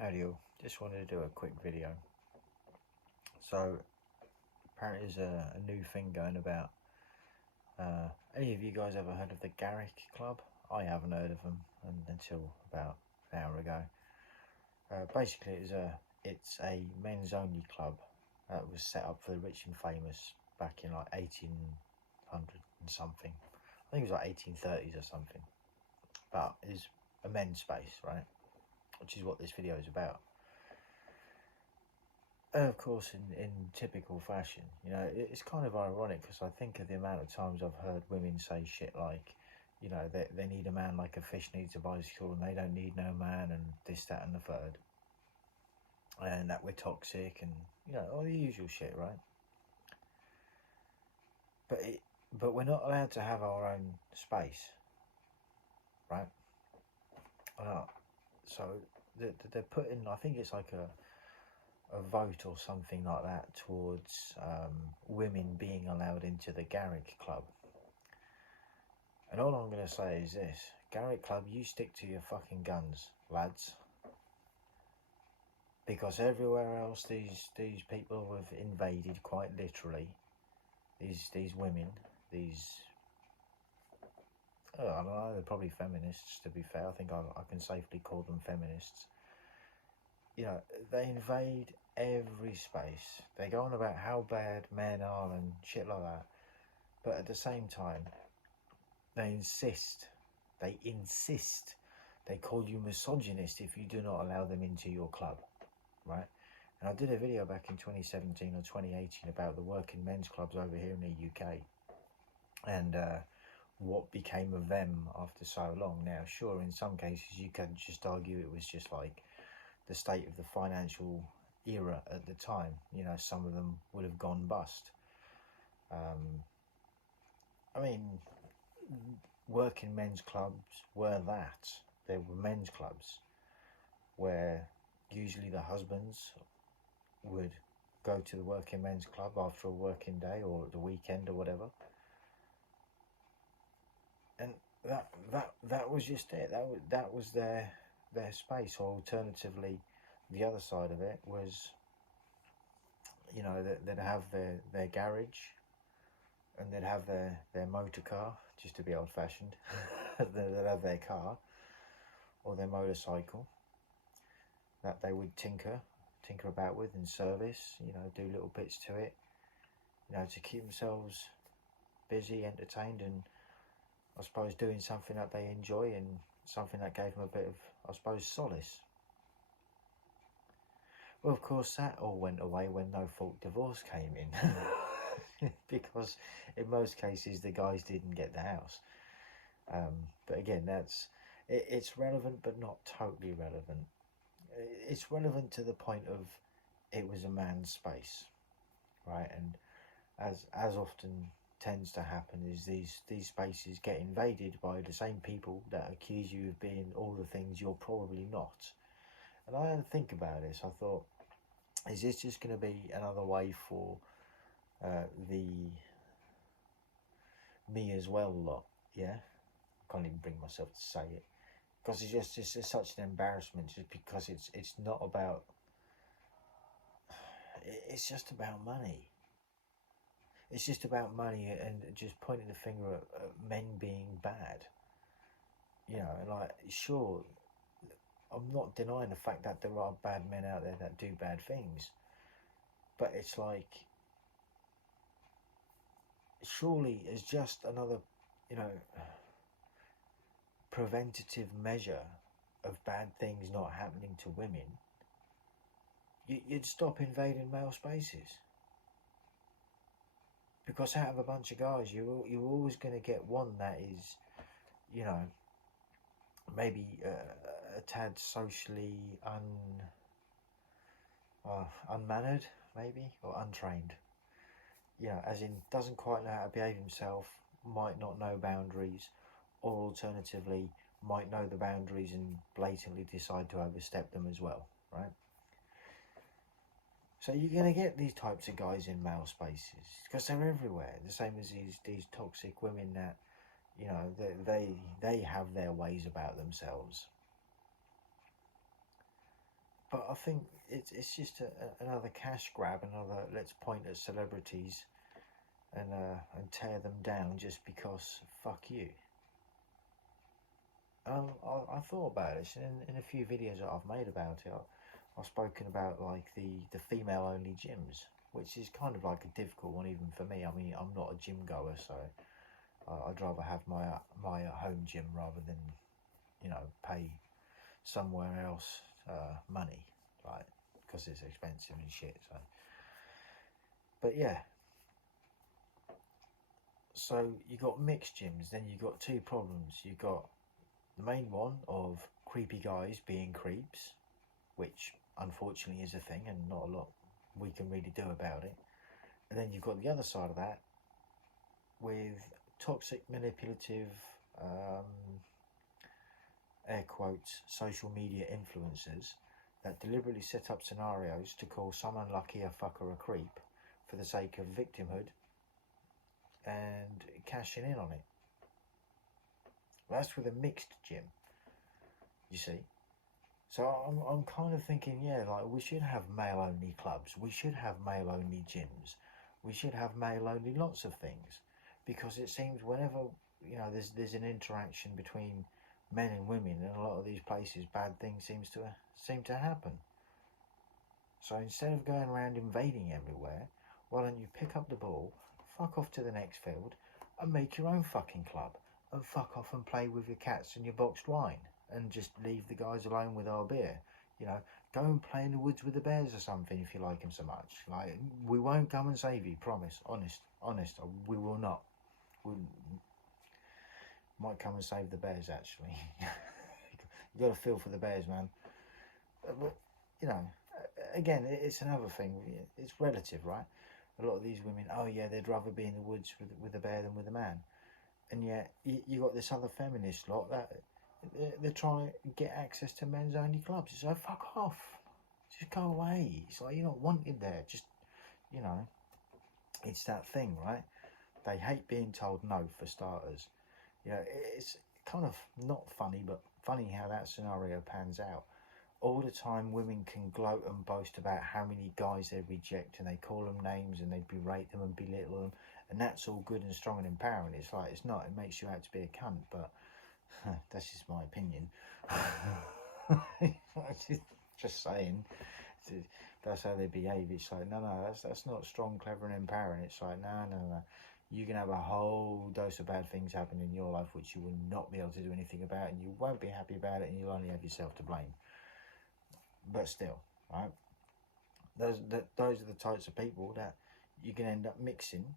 Howdy all, just wanted to do a quick video. So apparently there's a new thing going about. Any of you guys ever heard of the Garrick Club? I haven't heard of them until about an hour ago. Basically it's a men's only club that was set up for the rich and famous back in like 1800 and something. I think it was like 1830s or something. But it's a men's space, right? Which is what this video is about. Of course, in typical fashion, you know, it's kind of ironic because I think of the amount of times I've heard women say shit like, you know, they need a man like a fish needs a bicycle and they don't need no man and this, that and the third. And that we're toxic and, you know, all the usual shit, right? But we're not allowed to have our own space, right? So they're putting, I think it's like a vote or something like that towards women being allowed into the Garrick Club. And all I'm going to say is this: Garrick Club, you stick to your fucking guns, lads. Because everywhere else these people have invaded, quite literally, these women, I don't know, they're probably feminists, to be fair. I think I can safely call them feminists. You know, they invade every space. They go on about how bad men are and shit like that. But at the same time, they insist, they call you misogynist if you do not allow them into your club, right? And I did a video back in 2017 or 2018 about the working men's clubs over here in the UK and what became of them after so long. Now, sure, in some cases you could just argue it was just like the state of the financial era at the time. You know, some of them would have gone bust. I mean, working men's clubs were that. They were men's clubs where usually the husbands would go to the working men's club after a working day or the weekend or whatever. And that was just it. That was their space. Or alternatively, the other side of it was, you know, they'd have their garage and they'd have their motor car, just to be old fashioned. They'd have their car or their motorcycle that they would tinker about with and service, you know, do little bits to it, you know, to keep themselves busy, entertained, and I suppose doing something that they enjoy and something that gave them a bit of, I suppose, solace. Well, of course, that all went away when no fault divorce came in. Because in most cases the guys didn't get the house. But again, it's relevant but not totally relevant. It's relevant to the point of it was a man's space, right? And as often tends to happen is these spaces get invaded by the same people that accuse you of being all the things you're probably not. And I had to think about this. I thought, is this just going to be another way for the me as well lot? Yeah, I can't even bring myself to say it because it's such an embarrassment. Just because it's not about. It's just about money. It's just about money and just pointing the finger at men being bad. You know, like, sure, I'm not denying the fact that there are bad men out there that do bad things. But it's like, surely as just another, you know, preventative measure of bad things not happening to women, you'd stop invading male spaces. Because out of a bunch of guys, you're always going to get one that is, you know, maybe a tad socially unmannered, maybe, or untrained. You know, as in doesn't quite know how to behave himself, might not know boundaries, or alternatively might know the boundaries and blatantly decide to overstep them as well, right? So you're going to get these types of guys in male spaces because they're everywhere. The same as these toxic women that, you know, they have their ways about themselves. but I think it's just another cash grab, another let's point at celebrities and tear them down just because fuck you. I thought about this in a few videos that I've made about it. I've spoken about like the female only gyms, which is kind of like a difficult one even for me. I mean, I'm not a gym goer, so I'd rather have my home gym rather than, you know, pay somewhere else money, like, because it's expensive and shit. So, but yeah, so you got mixed gyms, then you got two problems. You got the main one of creepy guys being creeps, which unfortunately is a thing and not a lot we can really do about it. And then you've got the other side of that with toxic, manipulative, um, air quotes, social media influencers that deliberately set up scenarios to call some unlucky a fucker a creep for the sake of victimhood and cashing in on it. That's with a mixed gym, you see. So I'm kind of thinking, yeah, like we should have male only clubs, we should have male only gyms, we should have male only lots of things, because it seems whenever, you know, there's an interaction between men and women in a lot of these places, bad things seem to happen. So instead of going around invading everywhere, why don't you pick up the ball, fuck off to the next field, and make your own fucking club, and fuck off and play with your cats and your boxed wine, and just leave the guys alone with our beer. You know, go and play in the woods with the bears or something if you like them so much. Like, we won't come and save you, promise. Honest, we will not. We might come and save the bears, actually. You got to feel for the bears, man. But, you know, again, it's another thing. It's relative, right? A lot of these women, oh yeah, they'd rather be in the woods with a bear than with a man. And yet, you got this other feminist lot that they're trying to get access to men's only clubs. It's like, fuck off. Just go away. It's like, you're not wanted there. Just, you know, it's that thing, right? They hate being told no, for starters. You know, it's kind of not funny, but funny how that scenario pans out. All the time women can gloat and boast about how many guys they reject, and they call them names and they berate them and belittle them, and that's all good and strong and empowering. It's like, it's not. It makes you out to be a cunt, but that's just my opinion. just saying, that's how they behave. It's like, no, that's not strong, clever, and empowering. It's like, no. You can have a whole dose of bad things happen in your life which you will not be able to do anything about, and you won't be happy about it, and you'll only have yourself to blame. But still, right? Those are the types of people that you can end up mixing,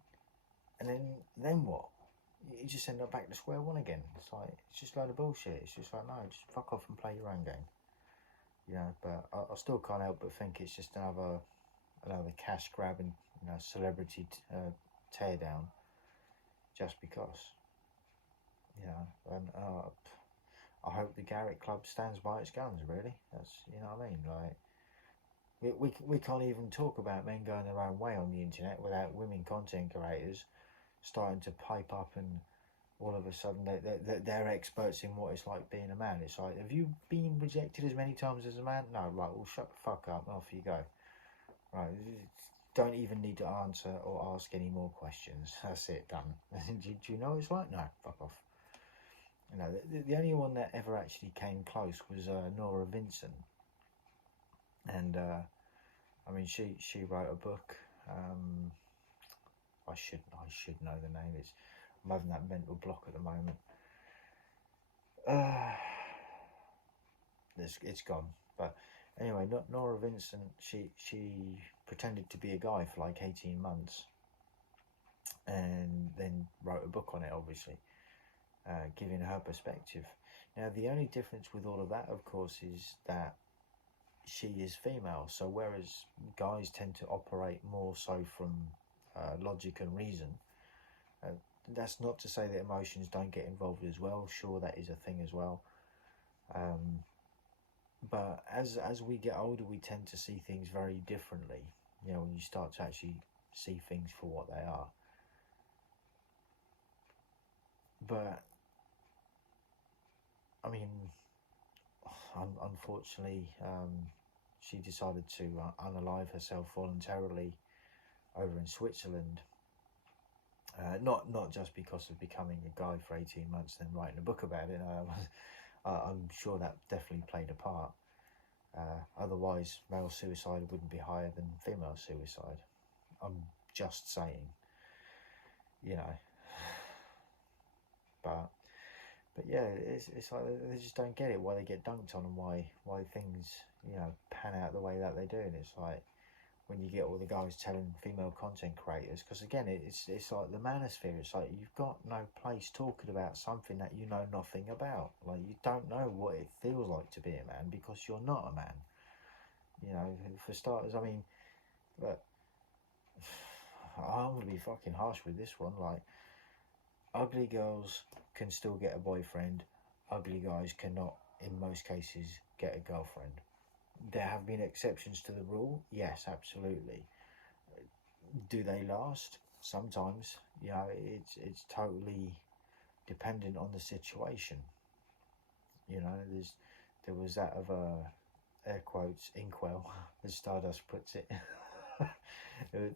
and then what? You just end up back to square one again. It's like, it's just a load of bullshit. It's just like, no, just fuck off and play your own game. You know, but I still can't help but think it's just another cash grab and, you know, celebrity tear down, just because. You know, and I hope the Garrick Club stands by its guns. Really, that's, you know what I mean. Like, we can't even talk about men going their own way on the internet without women content creators starting to pipe up, and all of a sudden they're experts in what it's like being a man. It's like, have you been rejected as many times as a man? No. Right, well, shut the fuck up and off you go. Right, don't even need to answer or ask any more questions. That's it, done. do you know what it's like? No, fuck off. You know, the only one that ever actually came close was Nora Vincent, and I mean, she wrote a book. I should know the name. I'm having that mental block at the moment. It's gone. But anyway, Nora Vincent. She pretended to be a guy for like 18 months, and then wrote a book on it. Obviously, giving her perspective. Now, the only difference with all of that, of course, is that she is female. So whereas guys tend to operate more so from logic and reason, that's not to say that emotions don't get involved as well. Sure, that is a thing as well. But as we get older, we tend to see things very differently. You know, when you start to actually see things for what they are. But I mean, unfortunately, she decided to unalive herself voluntarily over in Switzerland. Not just because of becoming a guy for 18 months and then writing a book about it. I'm sure that definitely played a part. Otherwise, male suicide wouldn't be higher than female suicide. I'm just saying, you know. But yeah, it's like they just don't get it, why they get dunked on and why things, you know, pan out the way that they do. And it's like when you get all the guys telling female content creators, because again, it's like the manosphere. It's like you've got no place talking about something that you know nothing about. Like, you don't know what it feels like to be a man because you're not a man. You know, for starters, I mean, look, I'm gonna be fucking harsh with this one. Like, ugly girls can still get a boyfriend. Ugly guys cannot, in most cases, get a girlfriend. There have been exceptions to the rule. Yes, absolutely. Do they last? Sometimes. You know, it's totally dependent on the situation. You know, there was that of air quotes inkwell, as Stardust puts it.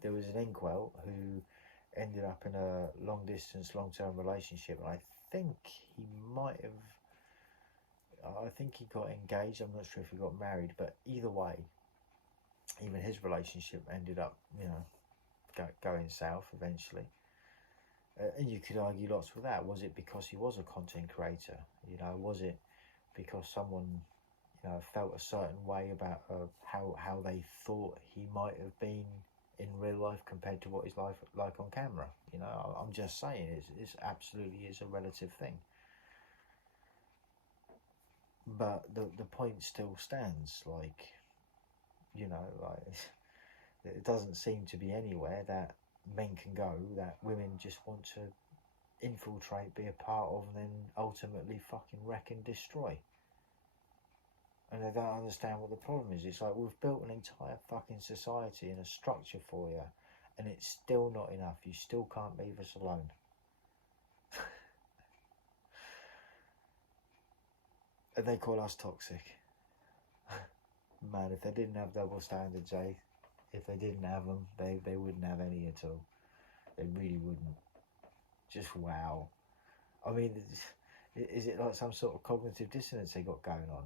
There was an inkwell who ended up in a long distance, long term relationship, and I think he got engaged. I'm not sure if he got married, but either way, even his relationship ended up, you know, going south eventually. And you could argue lots with that. Was it because he was a content creator? You know, was it because someone, you know, felt a certain way about how they thought he might have been in real life compared to what his life like on camera? You know, I'm just saying, it's absolutely is a relative thing. But the point still stands. Like, you know, like it doesn't seem to be anywhere that men can go that women just want to infiltrate, be a part of, and then ultimately fucking wreck and destroy. And they don't understand what the problem is. It's like, we've built an entire fucking society and a structure for you, and it's still not enough. You still can't leave us alone. And they call us toxic. Man, if they didn't have double standards, if they didn't have them, they wouldn't have any at all. They really wouldn't. Just wow. I mean, is it like some sort of cognitive dissonance they got going on?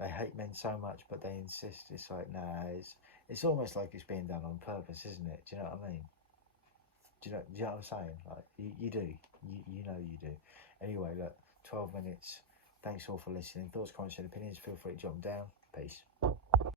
They hate men so much, but they insist. It's like, nah, it's almost like it's being done on purpose, isn't it? Do you know what I mean? Do you know what I'm saying? Like, you do. You know you do. Anyway, look, 12 minutes. Thanks all for listening. Thoughts, comments, and opinions, feel free to jot them down. Peace.